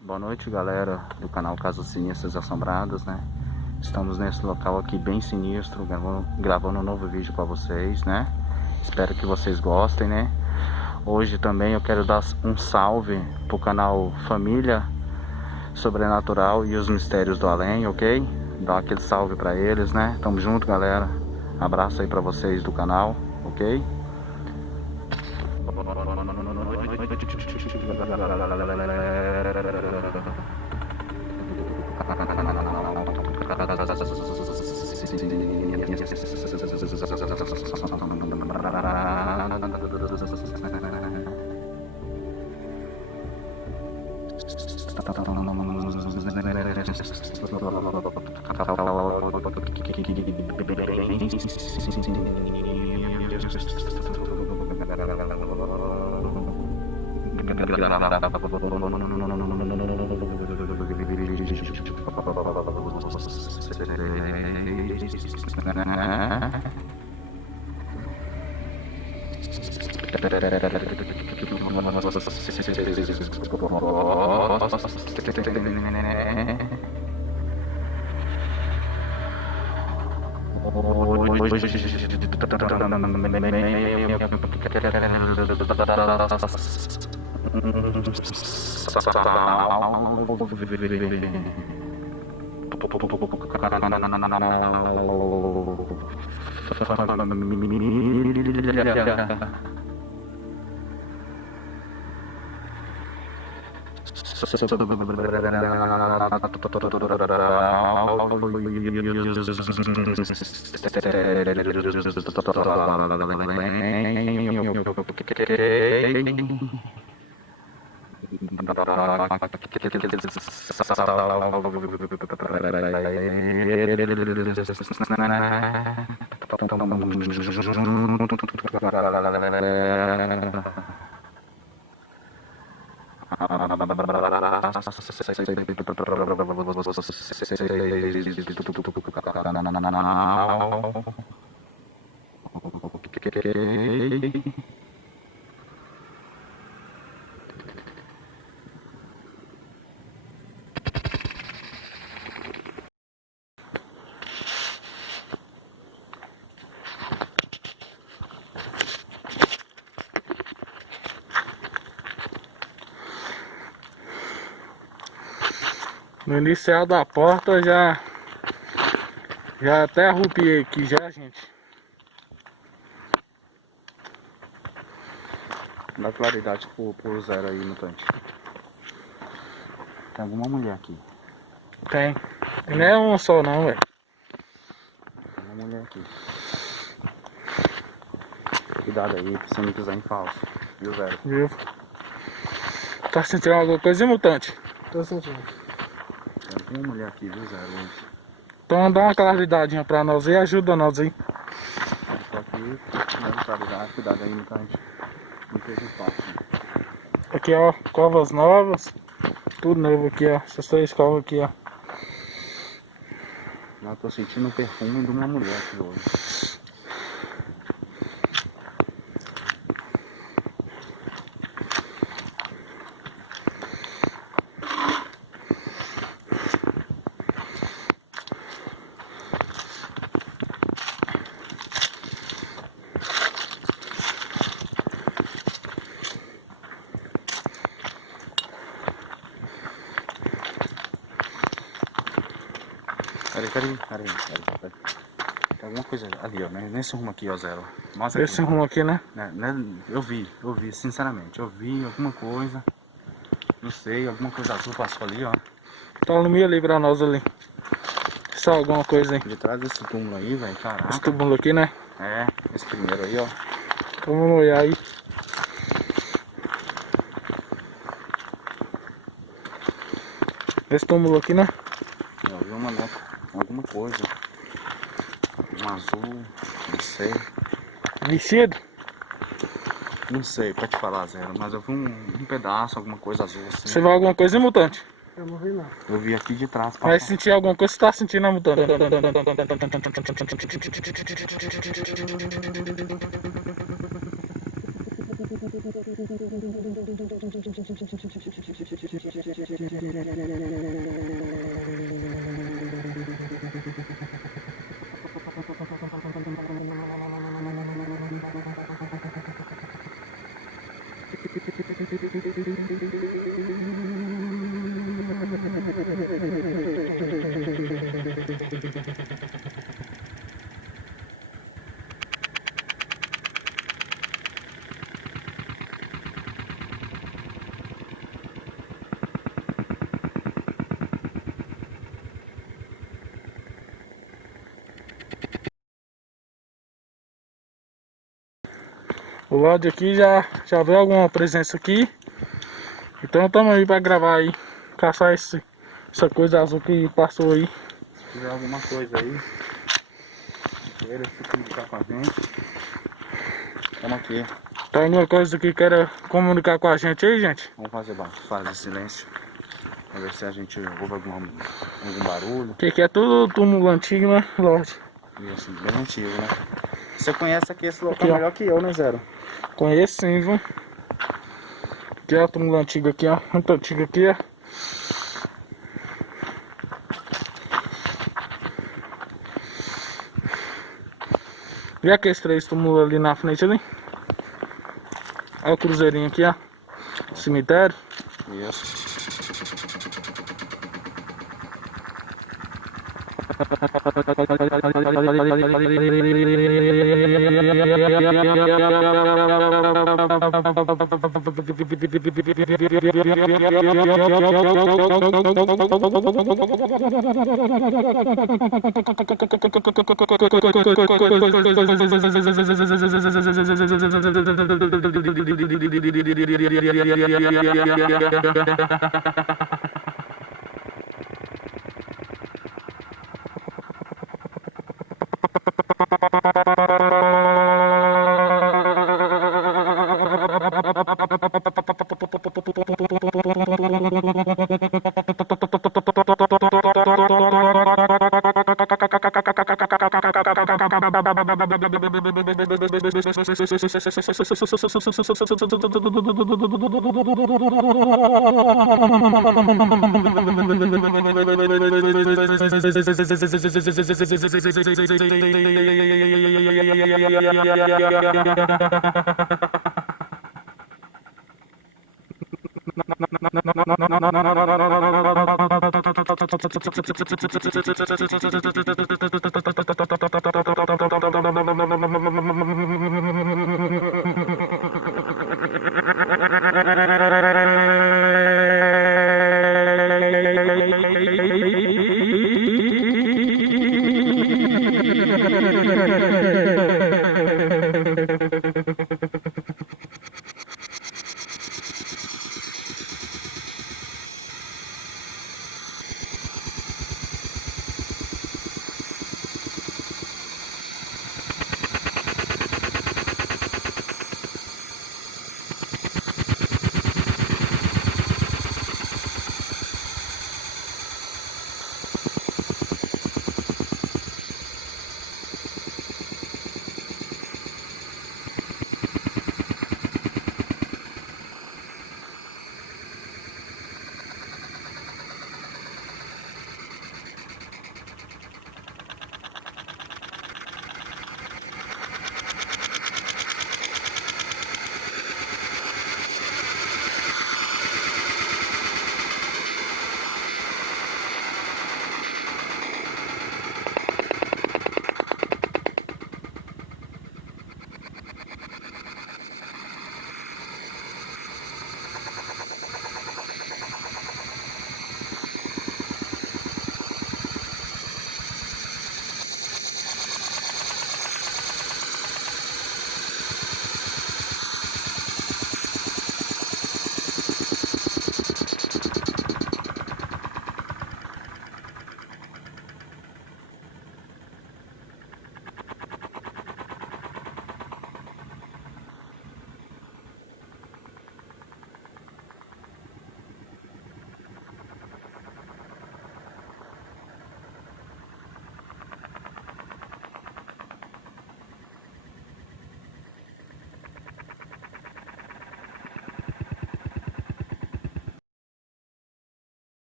Boa noite, galera do canal Casos Sinistros Assombrados, né? Estamos nesse local aqui bem sinistro, gravando um novo vídeo para vocês, né? Espero que vocês gostem, né? Hoje também eu quero dar um salve pro canal Família Sobrenatural e os Mistérios do Além, ok? Dar aquele salve para eles, né? Tamo junto, galera. Abraço aí para vocês do canal, ok? No inicial da porta já até arrupiei aqui já, gente. Dá claridade por zero aí, mutante. Tem alguma mulher aqui? Tem. E não é um só não, velho. Tem uma mulher aqui. Cuidado aí, se você não quiser em falso. Viu, zero? Viu? Tá sentindo alguma coisa, mutante? Tô sentindo. Tem uma mulher aqui, viu, zero? Hoje. Então dá uma claridadinha pra nós aí, ajuda nós aí. Tô aqui, dando claridade, cuidado aí, mutante. Não fez espaço. Aqui, ó, covas novas. Tudo novo aqui, ó. Essas 3 covas aqui, ó. Eu tô sentindo o perfume de uma mulher aqui hoje. Peraí. Tem alguma coisa ali, ó, né? Nesse rumo aqui, ó, zero. Mostra Esse rumo aqui, né? Eu vi, sinceramente. Eu vi alguma coisa. Não sei, alguma coisa azul passou ali, ó. Tá alumínio ali pra nós ali. Só alguma coisa aí. De trás desse túmulo aí, velho, caraca. Esse túmulo aqui, né? É, esse primeiro aí, ó. Então vamos olhar aí. Esse túmulo aqui, né? Eu vi alguma coisa. Um azul, não sei. Vestido? Não sei, pra te falar, zero. Mas eu vi um pedaço, alguma coisa azul assim. Você vê alguma coisa, hein, mutante? Eu não vi não. Eu vi aqui de trás. Vai sentir alguma coisa, você tá sentindo a mudança. O Lorde aqui já viu alguma presença aqui. Então estamos aí para gravar aí. Caçar essa coisa azul que passou aí. Se tiver alguma coisa aí, queira se comunicar com a gente. Estamos aqui. Tem alguma coisa que queira comunicar com a gente aí, gente? Vamos fazer fase de silêncio. Vamos ver se a gente ouve algum barulho. Que é tudo túmulo antigo, né, Lorde? Isso, bem antigo, né? Você conhece aqui esse local Aqui, ó. melhor que eu, né, Zero? Conheço sim, viu? Aqui ó, túmulo antigo aqui, ó. Muito antigo aqui, ó. E aqueles 3 túmulos ali na frente ali? Olha o cruzeirinho aqui, ó. Cemitério. Isso.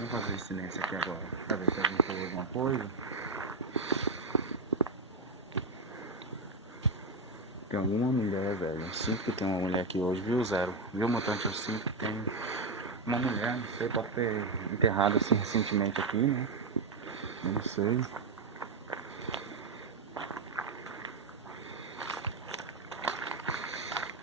Vamos fazer silêncio aqui agora, pra ver se a gente ouve alguma coisa. Tem alguma mulher, velho. Eu sinto que tem uma mulher aqui hoje, viu, Zero? Viu, Mutante? Eu sinto que tem uma mulher, não sei, pode ter enterrado assim recentemente aqui, né? Não sei.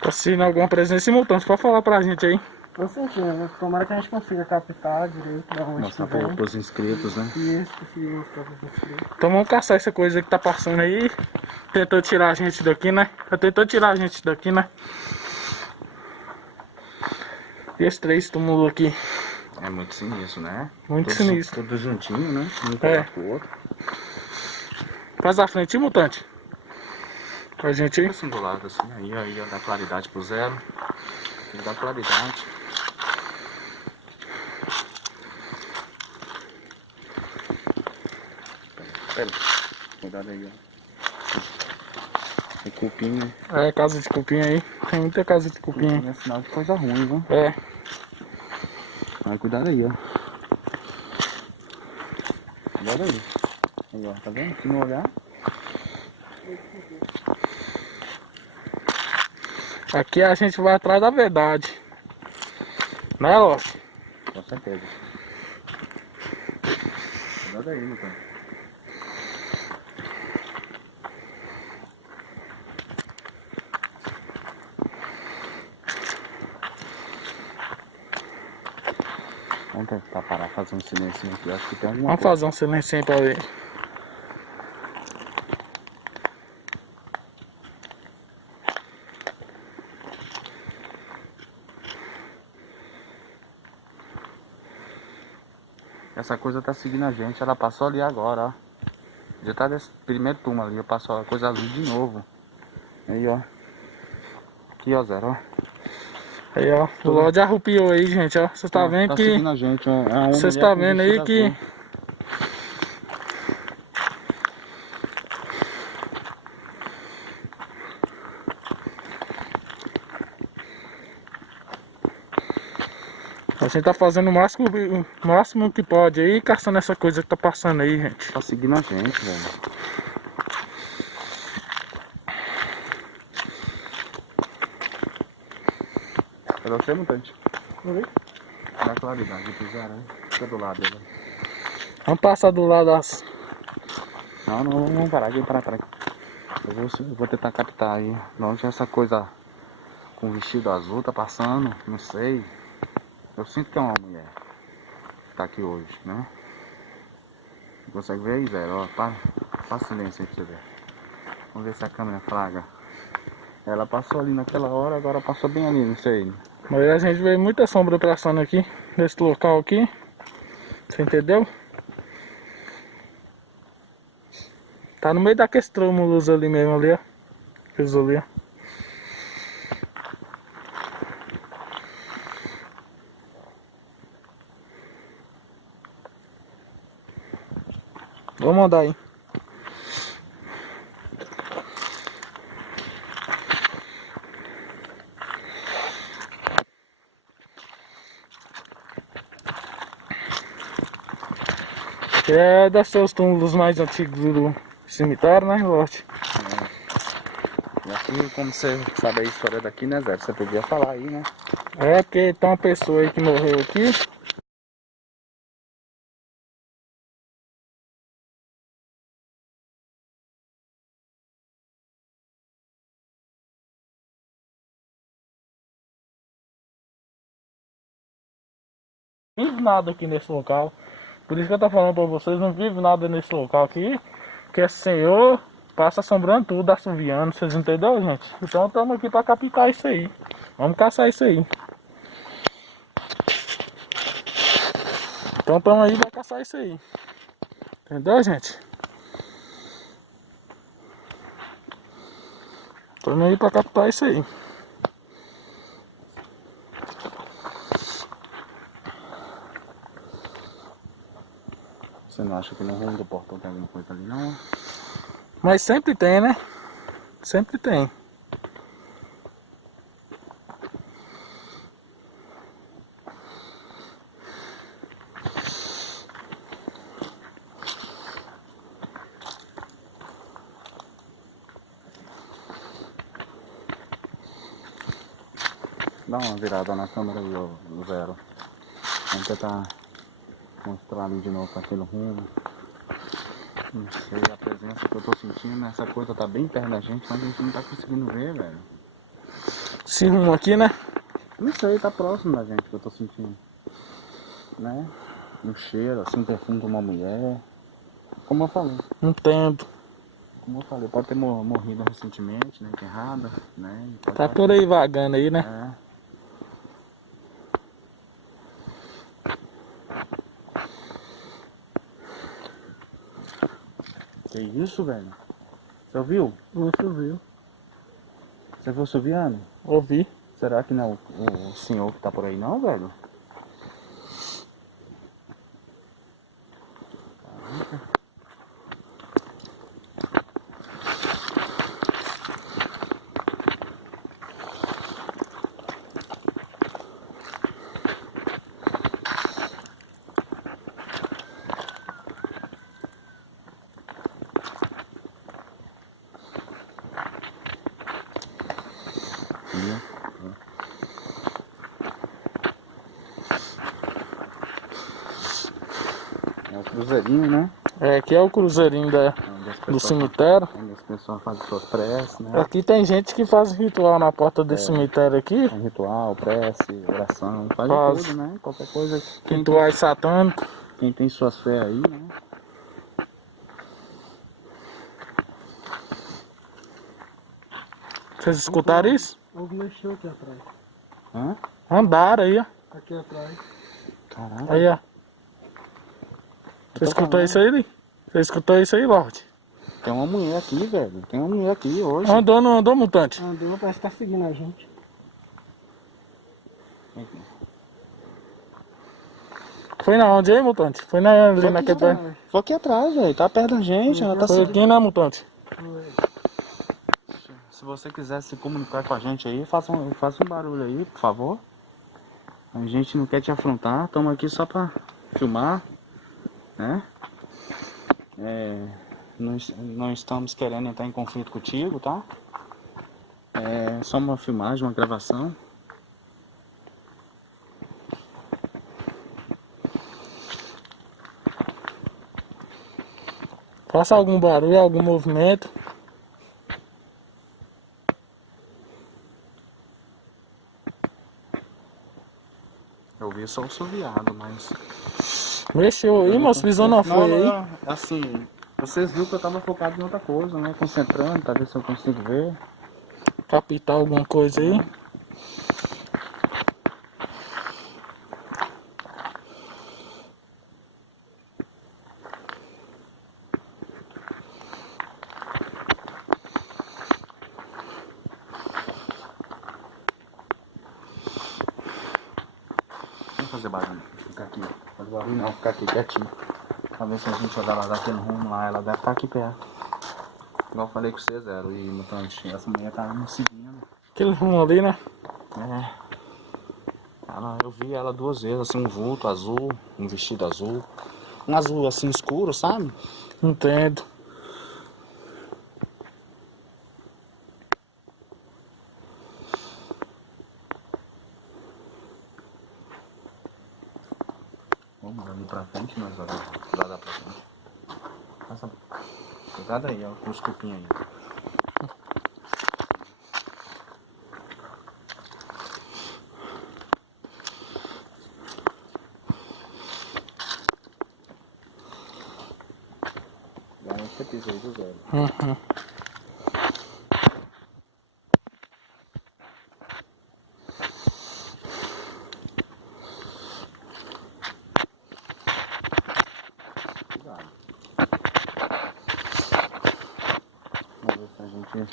Tá sentindo alguma presença em Mutante, pode falar pra gente aí. Com certeza, tomara que a gente consiga captar direito da onde Mostrar que vem. pros inscritos, né? Isso, consegui mostrar para vocês. Então vamos caçar essa coisa que tá passando aí. Tentou tirar a gente daqui, né? Tá tentando tirar a gente daqui, né? E esses 3 túmulos aqui. É muito sinistro, né? Muito sinistro. Tudo juntinho, né? Um É. colado com o outro. Faz a frente, Mutante. Pra gente aí. Assim do lado, assim, aí ó, dá claridade pro Zero. Tem que dar claridade. Pera, cuidado aí, ó. Tem cupim, né? É, casa de cupim aí. Tem muita casa de cupim. Cupim é sinal de coisa ruim, viu? É. Mas cuidado aí, ó. Cuidado aí. Aí, ó, tá vendo? Se não olhar. Aqui a gente vai atrás da verdade. Né, Lost? Com certeza. Cuidado aí, meu cara. Vamos tentar parar, fazer um silêncio aqui. Eu acho que tem alguma Vamos coisa. fazer um silêncio pra ver. Essa coisa tá seguindo a gente. Ela passou ali agora, ó. Já tá desse primeiro túmulo ali. Passou a coisa azul de novo. Aí, ó. Aqui, ó, Zero, ó. Aí, ó. O Lorde arrupiou aí, gente, ó. Vocês tá vendo Tá que... seguindo a gente, ó. É uma Vocês mulher tá com vendo aí vestido que... azul. A gente tá fazendo o máximo que pode aí, caçando essa coisa que tá passando aí, gente. Tá seguindo a gente, velho. É você, Mutante? Oi? Dá claridade pro Zero, hein? Fica do lado dele. Vamos passar do lado das... Não, vamos parar aqui, parar. Eu vou tentar captar aí. De onde essa coisa com vestido azul tá passando, não sei. Eu sinto que é uma mulher que tá aqui hoje, né? Consegue ver aí, Zero? Ó, faz silêncio aí pra você ver. Vamos ver se a câmera fraga. Ela passou ali naquela hora, agora passou bem ali, não sei. Mas a gente vê muita sombra passando aqui, nesse local aqui. Você entendeu? Tá no meio daqueles túmulos ali mesmo, ali, ó. Aqueles ali, ó. Vamos andar aí. É, deve ser os túmulos mais antigos do cemitério, né, Lote? E assim, como você sabe a história daqui, né, Zé? Você podia falar aí, né? É, porque tem uma pessoa aí que morreu aqui. Não vive nada aqui nesse local. Por isso que eu tô falando pra vocês, não vive nada nesse local aqui. Porque é Senhor passa assombrando tudo, assoviando, vocês entenderam, gente? Então estamos aqui pra captar isso aí. Vamos caçar isso aí. Então estamos aí pra caçar isso aí. Entendeu, gente? Estamos aí pra captar isso aí. Você não acha que no rumo do portão tem alguma coisa ali, não? Mas sempre tem, né? Sempre tem. Dá uma virada na câmera aí, ó, Zero. Vamos tentar mostrar ali de novo aquele rumo. Não sei, a presença que eu tô sentindo, essa coisa tá bem perto da gente, mas a gente não tá conseguindo ver, velho. Esse rumo aqui, né? Não sei, tá próximo da gente que eu tô sentindo. Né? Um cheiro, assim, um perfume de uma mulher. Como eu falei. Entendo. Como eu falei, pode ter morrido recentemente, né? Enterrada, né? Pode Tá por aí vagando aí, né? É. Que isso, velho? Você ouviu? Você viu? Você viu subiando? Ouvi. Será que não é o senhor que tá por aí não, velho? É o cruzeirinho, né? É, aqui é o cruzeirinho do cemitério. Onde as pessoas fazem suas preces, né? Aqui tem gente que faz ritual na porta desse cemitério aqui. Um ritual, prece, oração, faz Faz. tudo, né? Qualquer coisa. Rituais satânicos. Quem tem suas fé aí, né? Vocês escutaram isso? Algo mexeu aqui atrás. Hã? Andaram aí, ó. Aqui atrás. Caralho. Aí, ó. Você tô escutou falando. isso aí, Li? Você escutou isso aí, Lorde? Tem uma mulher aqui, velho. Tem uma mulher aqui hoje. Andou, não andou, mutante? Andou, parece que tá seguindo a gente. Foi na onde aí, mutante? Foi ali naquele pé. Foi aqui atrás, velho. Tá perto da gente. Ela tá Foi seguindo. aqui, né, mutante? Se você quiser se comunicar com a gente aí, faça um barulho aí, por favor. A gente não quer te afrontar. Estamos aqui só pra filmar, né? Não estamos querendo entrar em conflito contigo, tá? É só uma filmagem, uma gravação. Faça algum barulho, algum movimento. Eu vi só o suviado, mas... Mexeu aí, moço, pisou na folha aí. Não, assim, vocês viram que eu tava focado em outra coisa, né? Concentrando, pra ver se eu consigo ver. Captar alguma coisa aí. Vamos fazer barulho, ficar aqui. Fazer barulho não, ficar aqui quietinho. Pra ver se a gente olhar lá daquele rumo lá, ela deve estar aqui perto. Igual eu falei com você, Zero, e mutante, essa mulher tá me seguindo. Aquele rumo ali, né? Eu vi ela 2 vezes, assim, um vulto azul, um vestido azul. Um azul assim escuro, sabe? Entendo. Vamos ali pra frente, nós vamos lá pra frente. Passa. Cuidado aí, ó, com os cupim aí. Dá um certeza aí do Zero. Uhum. Cuidado. Vamos ver se a gente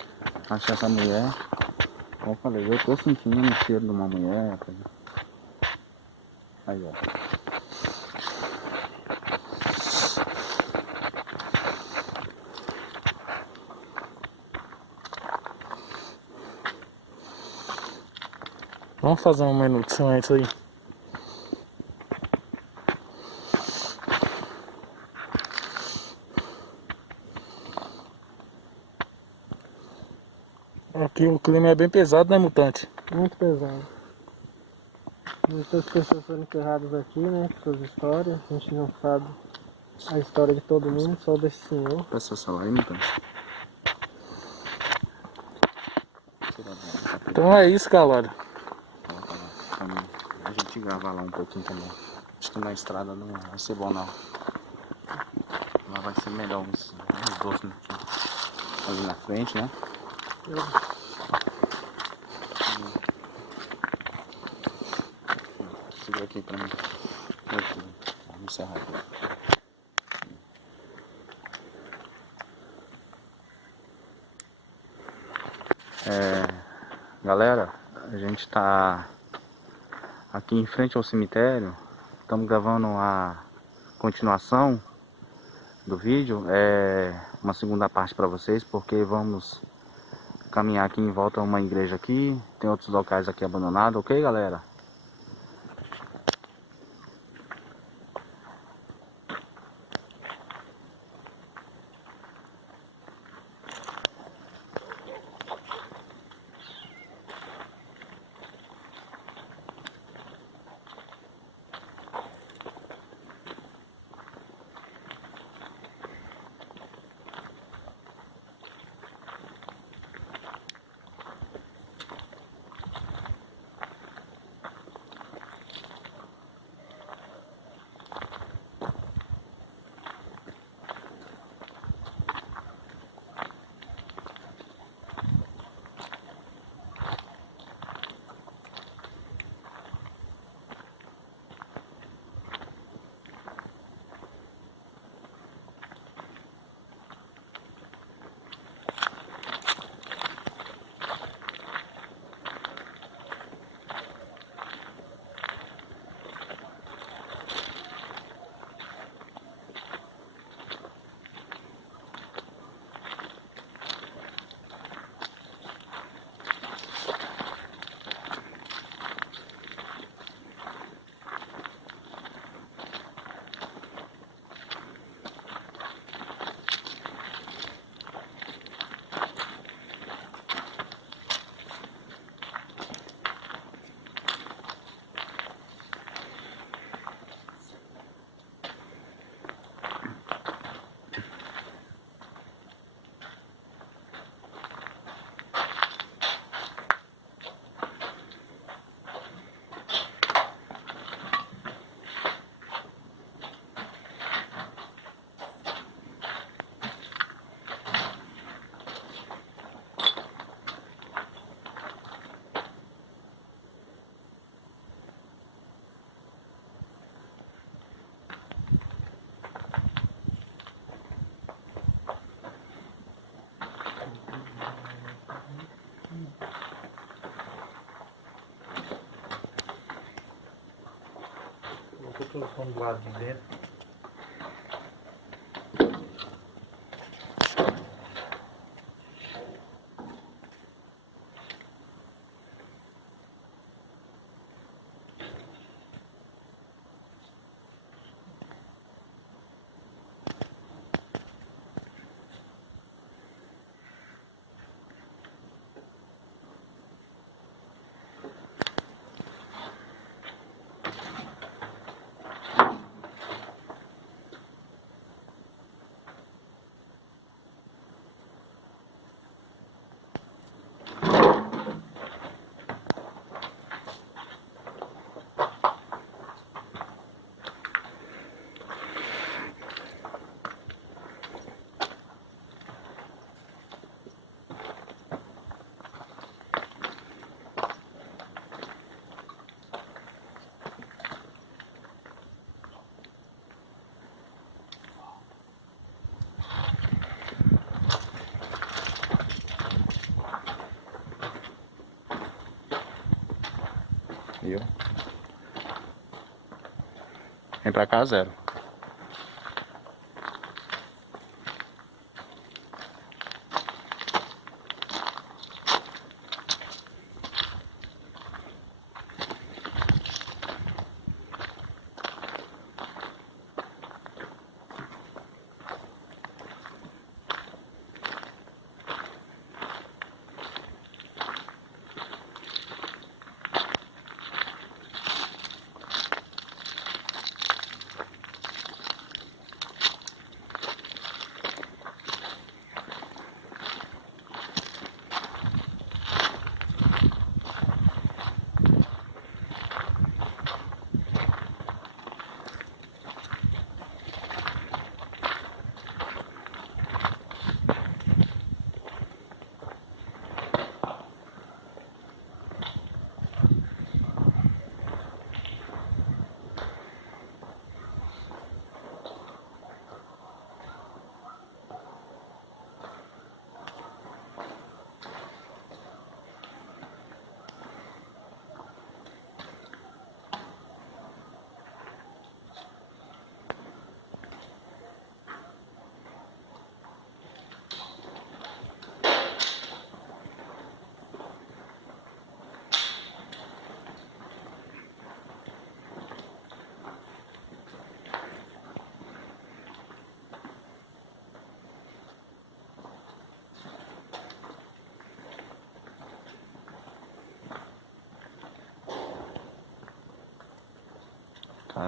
acha essa mulher. Como eu falei, eu tô sentindo o cheiro de uma mulher. Aí, ó. Vamos fazer um minuto de silêncio aí. Aqui o clima é bem pesado, né, mutante? Muito pesado. Muitas pessoas foram enterradas aqui, né? Com suas histórias. A gente não sabe a história de todo mundo, só desse senhor. Peça o celular aí, então. Então é isso, galera. A gente grava lá um pouquinho também. Acho que na estrada não vai ser bom não. Lá vai ser melhor uns 12 minutinhos. Ali na frente, né? Segura aqui pra mim. Vamos encerrar aqui. Galera, a gente tá aqui em frente ao cemitério. Estamos gravando a continuação do vídeo. É uma segunda parte para vocês, porque vamos caminhar aqui em volta a uma igreja aqui. Tem outros locais aqui abandonados, ok, galera? Eu tô colocando do lado de dentro. Viu? Vem pra cá, zero.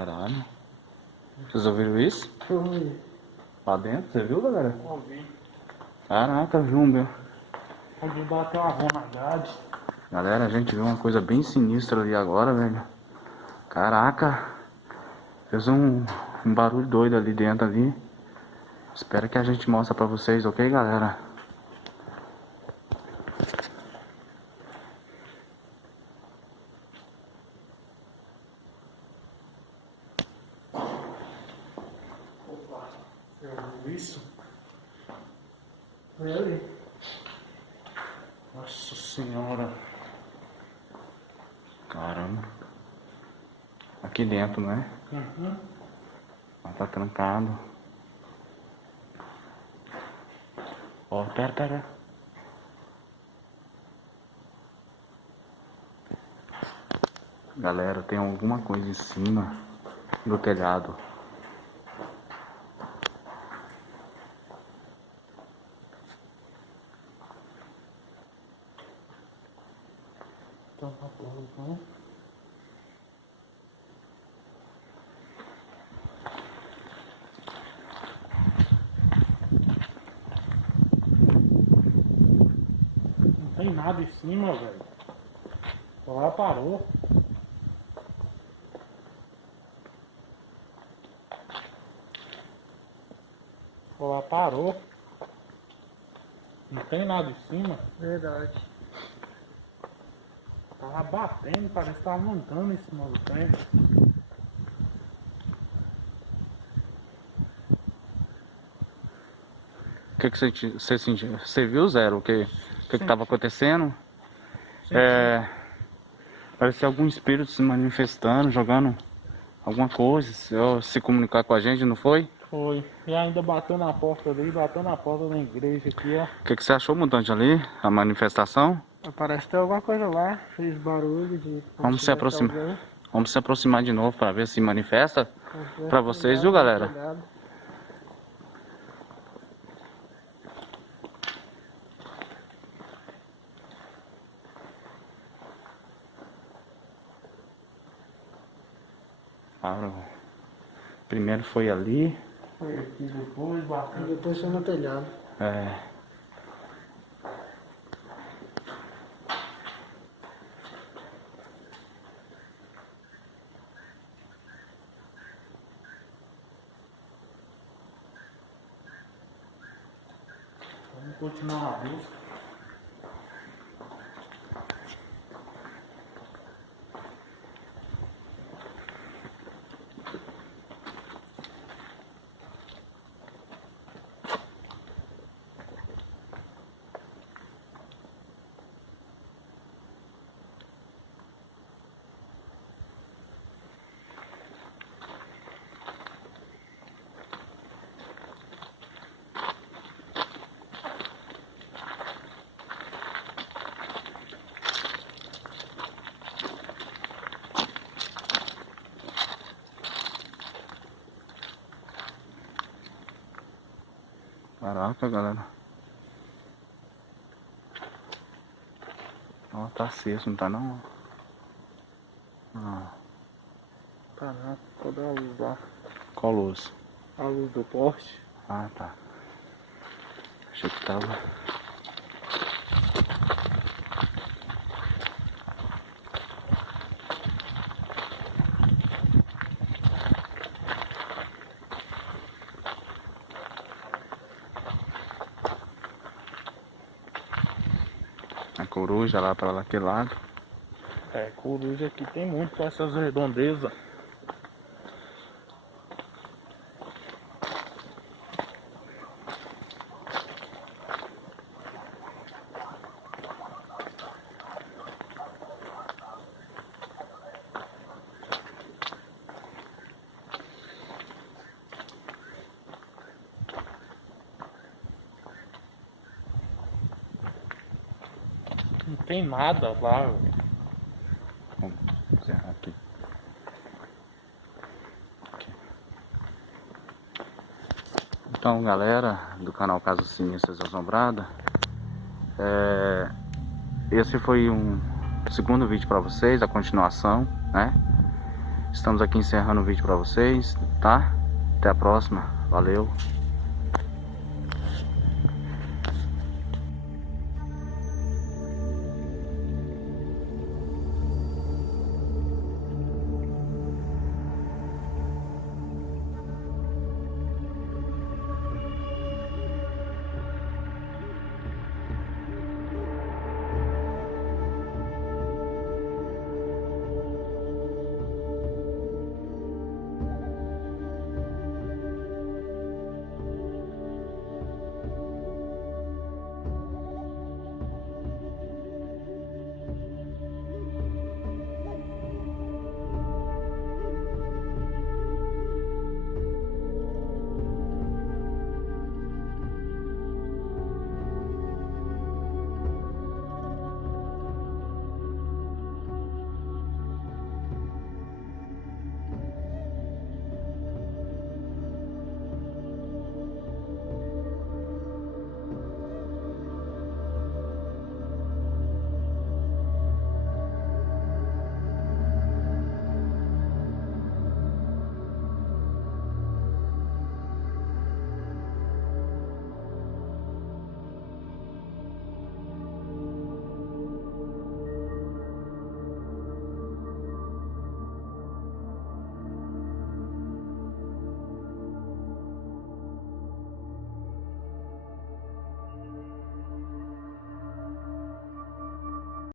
Caralho. Vocês ouviram isso? Foi. Lá dentro, você viu, galera? Ouvi. Caraca, viu, meu. Alguém bateu a mão na grade. Galera, a gente viu uma coisa bem sinistra ali agora, velho. Caraca. Fez um barulho doido ali dentro ali. Espero que a gente mostre pra vocês, ok, galera? Você ouviu isso? Foi ali. Nossa senhora. Caramba. Aqui dentro, né? Uhum. Ela tá trancado. Ó, pera. Galera, tem alguma coisa em cima do telhado. Então tá bom, então. Não tem nada em cima, velho. Lá parou. Lá parou. Não tem nada em cima. Verdade. Tava batendo, parece que tava montando em cima do trem. O que você sentiu? Você viu, Zero? O que tava acontecendo? Parecia algum espírito se manifestando, jogando alguma coisa, se comunicar com a gente, não foi? Foi. E ainda bateu na porta ali, bateu na porta da igreja aqui, ó. O que você achou, mutante, ali? A manifestação? Parece que tem alguma coisa lá. Fez barulho de... Vamos se aproximar. Vamos se aproximar de novo para ver se manifesta para vocês, viu, galera? Primeiro foi ali. Foi aqui depois, bateu. Depois foi no telhado. Vamos continuar a busca. Caraca, galera. Ó, tá aceso, não tá não? Ah, Tá não, cadê a luz lá? qual luz? A luz do poste. Ah, tá. Achei que tava. A coruja lá pra aquele lado. É, coruja aqui tem muito com essas redondezas. Não tem nada lá, velho. Vamos encerrar aqui. Então, galera do canal Casa Sinistras Assombrada, esse foi um segundo vídeo para vocês, a continuação, né? Estamos aqui encerrando o vídeo pra vocês, tá? Até a próxima. Valeu.